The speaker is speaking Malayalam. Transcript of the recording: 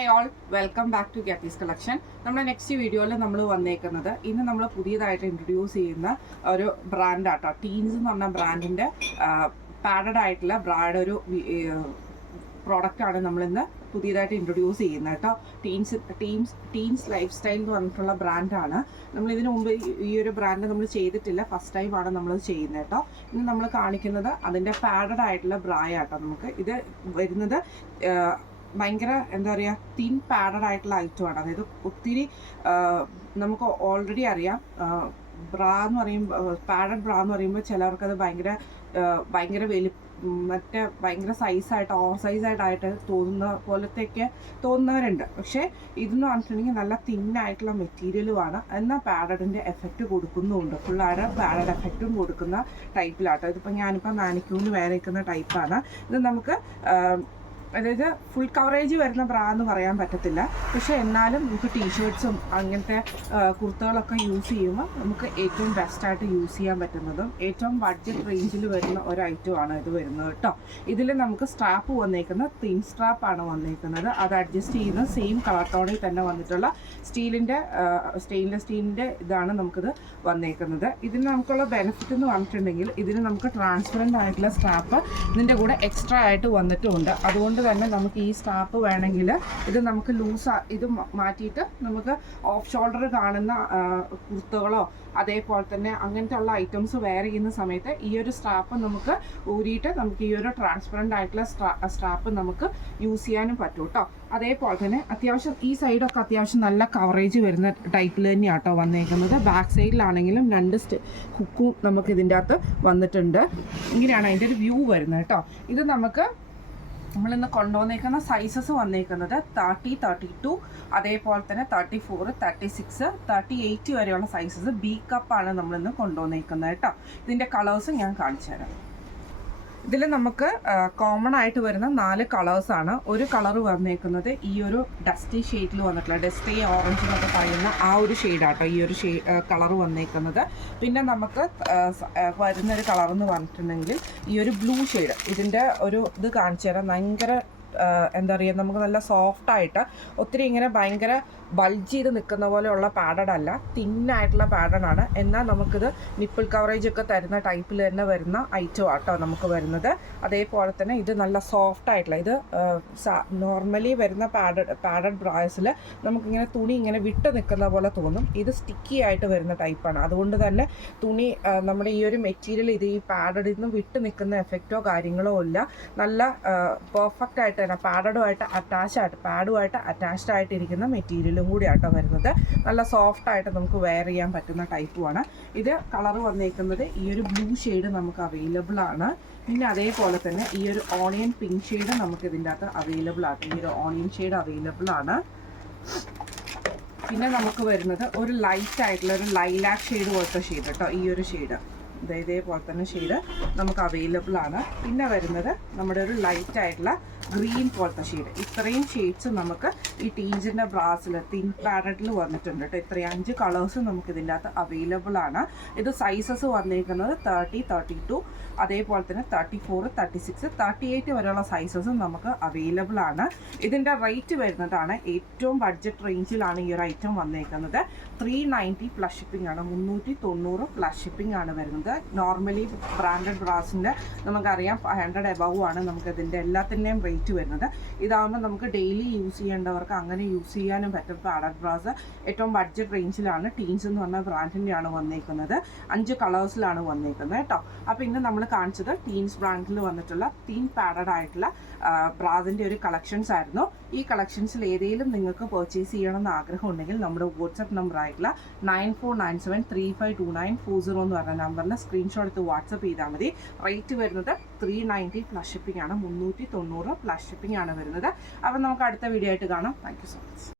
Hi all, welcome back to ഗാറ്റീസ് കളക്ഷൻ. നമ്മുടെ നെക്സ്റ്റ് വീഡിയോയിൽ നമ്മൾ വന്നേക്കുന്നത് ഇന്ന് നമ്മൾ പുതിയതായിട്ട് ഇൻട്രൊഡ്യൂസ് ചെയ്യുന്ന ഒരു ബ്രാൻഡാട്ടോ. ടീൻസ് എന്ന് പറഞ്ഞ ബ്രാൻഡിൻ്റെ പാഡഡ് ആയിട്ടുള്ള ഒരു പ്രോഡക്റ്റാണ് നമ്മളിന്ന് പുതിയതായിട്ട് ഇൻട്രൊഡ്യൂസ് ചെയ്യുന്നത് കേട്ടോ. ടീൻസ് ലൈഫ് സ്റ്റൈൽ എന്ന് പറഞ്ഞിട്ടുള്ള ബ്രാൻഡാണ്. നമ്മൾ ഇതിനു മുമ്പ് ഈ ഒരു ബ്രാൻഡ് നമ്മൾ ചെയ്തിട്ടില്ല, ഫസ്റ്റ് ടൈമാണ് നമ്മളത് ചെയ്യുന്നത് കേട്ടോ. ഇന്ന് നമ്മൾ കാണിക്കുന്നത് അതിൻ്റെ പാഡഡ് ആയിട്ടുള്ള ബ്രായാട്ടോ. നമുക്ക് ഇത് വരുന്നത് ഭയങ്കര എന്താ പറയുക, തിൻ പാഡഡ് ആയിട്ടുള്ള ഐറ്റമാണ്. അതായത് ഒത്തിരി നമുക്ക് ഓൾറെഡി അറിയാം, ബ്രാ എന്ന് പറയുമ്പോൾ പാഡഡ് ബ്രാ എന്ന് പറയുമ്പോൾ ചിലവർക്കത് ഭയങ്കര ഭയങ്കര സൈസായിട്ട് ഓവർ സൈസായിട്ടായിട്ട് തോന്നുന്ന പോലത്തെയൊക്കെ തോന്നുന്നവരുണ്ട്. പക്ഷേ ഇതെന്ന് പറഞ്ഞിട്ടുണ്ടെങ്കിൽ നല്ല തിന്നായിട്ടുള്ള മെറ്റീരിയലുമാണ്, എന്നാൽ പാഡഡിൻ്റെ എഫക്റ്റ് കൊടുക്കുന്നുമുണ്ട്. ഫുള്ളായിട്ട് പാഡഡ് എഫക്റ്റും കൊടുക്കുന്ന ടൈപ്പിലാട്ടോ. ഇതിപ്പോൾ ഞാനിപ്പോൾ മാനിക്യൂറിന് വേറെ നിൽക്കുന്ന ടൈപ്പാണ്. ഇത് നമുക്ക് അതായത് ഫുൾ കവറേജ് വരുന്ന ബ്രാ എന്ന് പറയാൻ പറ്റത്തില്ല, പക്ഷേ എന്നാലും നമുക്ക് ടീഷർട്ട്സും അങ്ങനത്തെ കുർത്തകളൊക്കെ യൂസ് ചെയ്യുമ്പോൾ നമുക്ക് ഏറ്റവും ബെസ്റ്റായിട്ട് യൂസ് ചെയ്യാൻ പറ്റുന്നതും ഏറ്റവും ബഡ്ജറ്റ് റേഞ്ചിൽ വരുന്ന ഒരു ഐറ്റമാണ് ഇത് വരുന്നത് കേട്ടോ. ഇതിൽ നമുക്ക് സ്ട്രാപ്പ് വന്നേക്കുന്നത് തിൻ സ്ട്രാപ്പാണ് വന്നേക്കുന്നത്. അത് അഡ്ജസ്റ്റ് ചെയ്യുന്ന സെയിം കളർ ടോണിൽ തന്നെ വന്നിട്ടുള്ള സ്റ്റെയിൻലെസ് സ്റ്റീലിൻ്റെ ഇതാണ് നമുക്കിത് വന്നേക്കുന്നത്. ഇതിന് നമുക്കുള്ള ബെനിഫിറ്റ് എന്ന് പറഞ്ഞിട്ടുണ്ടെങ്കിൽ ഇതിന് നമുക്ക് ട്രാൻസ്പെറൻ്റ് ആയിട്ടുള്ള സ്ട്രാപ്പ് ഇതിൻ്റെ കൂടെ എക്സ്ട്രാ ആയിട്ട് വന്നിട്ടുമുണ്ട്. അതുകൊണ്ട് തന്നെ നമുക്ക് ഈ സ്ട്രാപ്പ് വേണമെങ്കിൽ ഇത് നമുക്ക് ഇത് മാറ്റിയിട്ട് നമുക്ക് ഓഫ് ഷോൾഡർ കാണുന്ന കുർത്തകളോ അതേപോലെ തന്നെ അങ്ങനത്തെ ഉള്ള ഐറ്റംസ് വെയർ ചെയ്യുന്ന സമയത്ത് ഈ ഒരു സ്ട്രാപ്പ് നമുക്ക് ഊരിയിട്ട് നമുക്ക് ഈ ഒരു ട്രാൻസ്പെറൻ്റ് ആയിട്ടുള്ള സ്ട്രാപ്പ് നമുക്ക് യൂസ് ചെയ്യാനും പറ്റും കേട്ടോ. അതേപോലെ തന്നെ അത്യാവശ്യം ഈ സൈഡൊക്കെ അത്യാവശ്യം നല്ല കവറേജ് വരുന്ന ടൈപ്പിൽ തന്നെയാണ് കേട്ടോ വന്നേക്കുന്നത്. ബാക്ക് സൈഡിലാണെങ്കിലും 2 ഹുക്കും നമുക്ക് ഇതിൻ്റെ അകത്ത് വന്നിട്ടുണ്ട്. ഇങ്ങനെയാണ് അതിൻ്റെ ഒരു വ്യൂ വരുന്നത് കേട്ടോ. ഇത് നമ്മളിന്ന് കൊണ്ടുവന്നേക്കുന്ന സൈസസ് വന്നേക്കുന്നത് 30, 32, അതേപോലെ തന്നെ 34, 36, 38 വരെയുള്ള സൈസസ് ബി കപ്പാണ് നമ്മളിന്ന് കൊണ്ടുവന്നേക്കുന്നത് കേട്ടോ. ഇതിൻ്റെ കളേഴ്സ് ഞാൻ കാണിച്ചു തരാം. ഇതിൽ നമുക്ക് കോമൺ ആയിട്ട് വരുന്ന 4 കളേഴ്സാണ്. ഒരു കളർ വന്നേക്കുന്നത് ഈ ഒരു ഡസ്റ്റി ഷെയ്ഡിൽ വന്നിട്ടുള്ള ഡസ്റ്റി ഓറഞ്ച് എന്നൊക്കെ പറയുന്ന ആ ഒരു ഷെയ്ഡാട്ടോ ഈ ഒരു കളർ വന്നേക്കുന്നത്. പിന്നെ നമുക്ക് വരുന്നൊരു കളർ എന്ന് പറഞ്ഞിട്ടുണ്ടെങ്കിൽ ഈ ഒരു ബ്ലൂ ഷെയ്ഡ്. ഇതിൻ്റെ ഒരു ഇത് കാണിച്ചു തരാം. ഭയങ്കര എന്താ പറയുക, നമുക്ക് നല്ല സോഫ്റ്റായിട്ട് ഒത്തിരി ഇങ്ങനെ ഭയങ്കര ബൾജ് ചെയ്ത് നിൽക്കുന്ന പോലെയുള്ള പാഡഡ് അല്ല, തിന്നായിട്ടുള്ള പാഡഡാണ്. എന്നാൽ നമുക്കിത് നിപ്പിൾ കവറേജ് ഒക്കെ തരുന്ന ടൈപ്പിൽ തന്നെ വരുന്ന ഐറ്റം ആട്ടോ നമുക്ക് വരുന്നത്. അതേപോലെ തന്നെ ഇത് നല്ല സോഫ്റ്റായിട്ടുള്ള, ഇത് നോർമലി വരുന്ന പാഡഡ് ബ്രാസിൽ നമുക്കിങ്ങനെ തുണി ഇങ്ങനെ വിട്ട് നിൽക്കുന്ന പോലെ തോന്നും. ഇത് സ്റ്റിക്കി ആയിട്ട് വരുന്ന ടൈപ്പാണ്. അതുകൊണ്ട് തന്നെ തുണി നമ്മുടെ ഈ ഒരു മെറ്റീരിയൽ ഇത് ഈ പാഡഡിൽ നിന്ന് വിട്ട് നിൽക്കുന്ന എഫക്റ്റോ കാര്യങ്ങളോ ഇല്ല. നല്ല പെർഫെക്റ്റ് ആയിട്ട് തന്നെ പാഡുമായിട്ട് അറ്റാച്ച്ഡ് ആയിട്ടിരിക്കുന്ന മെറ്റീരിയലും കൂടി ആട്ടോ വരുന്നത്. നല്ല സോഫ്റ്റായിട്ട് നമുക്ക് വെയർ ചെയ്യാൻ പറ്റുന്ന ടൈപ്പുമാണ്. ഇത് കളർ വന്നേക്കുന്നത് ഈ ഒരു ബ്ലൂ ഷെയ്ഡ് നമുക്ക് അവൈലബിൾ ആണ്. പിന്നെ അതേപോലെ തന്നെ ഈ ഒരു ഓണിയൻ പിങ്ക് ഷെയ്ഡ് നമുക്ക് ഇതിൻ്റെ അകത്ത് അവൈലബിൾ ആണ്. ഈ ഒരു ഓണിയൻ ഷെയ്ഡ് അവൈലബിൾ ആണ്. പിന്നെ നമുക്ക് വരുന്നത് ഒരു ലൈറ്റ് ആയിട്ടുള്ള ഒരു ലൈലാക്ക് ഷെയ്ഡ് പോലത്തെ ഷെയ്ഡ് കേട്ടോ. ഈ ഒരു ഷെയ്ഡ് ഇതേപോലെ തന്നെ ഷെയ്ഡ് നമുക്ക് അവൈലബിൾ ആണ്. പിന്നെ വരുന്നത് നമ്മുടെ ഒരു ലൈറ്റ് ആയിട്ടുള്ള ഗ്രീൻ പോലത്തെ ഷെയ്ഡ്. ഇത്രയും ഷെയ്ഡ്സ് നമുക്ക് ഈ ടീൻസിൻ്റെ ബ്രാസിൽ തിൻ പാഡഡിൽ വന്നിട്ടുണ്ട് കേട്ടോ. ഇത്രയും 5 കളേഴ്സ് നമുക്ക് ഇതിൻ്റെ അകത്ത് അവൈലബിൾ ആണ്. ഇത് സൈസസ് വന്നിരിക്കുന്നത് 30, 32, അതേപോലെ തന്നെ 34, 36, 38 വരെയുള്ള സൈസസും നമുക്ക് അവൈലബിൾ ആണ്. ഇതിൻ്റെ റേറ്റ് വരുന്നതാണ് ഏറ്റവും ബഡ്ജറ്റ് റേഞ്ചിലാണ് ഈ ഒരു ഐറ്റം വന്നേക്കുന്നത്. 390 പ്ലസ് ഷിപ്പിംഗ് ആണ്. 390 പ്ലസ് ഷിപ്പിംഗ് ആണ് വരുന്നത്. നോർമലി ബ്രാൻഡഡ് ബ്രാസിൻ്റെ നമുക്കറിയാം 500 എബവ് ആണ് നമുക്ക് ഇതിൻ്റെ എല്ലാത്തിൻ്റെയും റേറ്റ് വരുന്നത്. ഇതാകുമ്പോൾ നമുക്ക് ഡെയിലി യൂസ് ചെയ്യേണ്ടവർക്ക് അങ്ങനെ യൂസ് ചെയ്യാനും പറ്റും. പാഡഡ് ബ്രാസ് ഏറ്റവും ബഡ്ജറ്റ് റേഞ്ചിലാണ് ടീൻസ് എന്ന് പറഞ്ഞ ബ്രാൻഡിൻ്റെയാണ് വന്നേക്കുന്നത്. 5 കളേഴ്സിലാണ് വന്നേക്കുന്നത് കേട്ടോ. അപ്പോൾ ഇന്ന് നമ്മൾ കാണിച്ചത് ടീൻസ് ബ്രാൻഡിൽ വന്നിട്ടുള്ള തിൻ പാഡഡ് ആയിട്ടുള്ള ബ്രാസിൻ്റെ ഒരു കളക്ഷൻസ് ആയിരുന്നു. ഈ കളക്ഷൻസിൽ ഏതെങ്കിലും നിങ്ങൾക്ക് പർച്ചേസ് ചെയ്യണമെന്ന് ആഗ്രഹം ഉണ്ടെങ്കിൽ നമ്മുടെ വാട്സപ്പ് നമ്പർ ആയിട്ടുള്ള 9497352940 എന്ന് പറഞ്ഞ നമ്പറിൽ സ്ക്രീൻഷോട്ട് എടുത്ത് വാട്സപ്പ് ചെയ്താൽ മതി. റേറ്റ് വരുന്നത് 390 പ്ലസ് ഷിപ്പിംഗ് ആണ്. 390 പ്ലസ് ഷിപ്പിംഗ് ആണ് വരുന്നത്. അപ്പോൾ നമുക്ക് അടുത്ത വീഡിയോ ആയിട്ട് കാണാം. Thank you so much.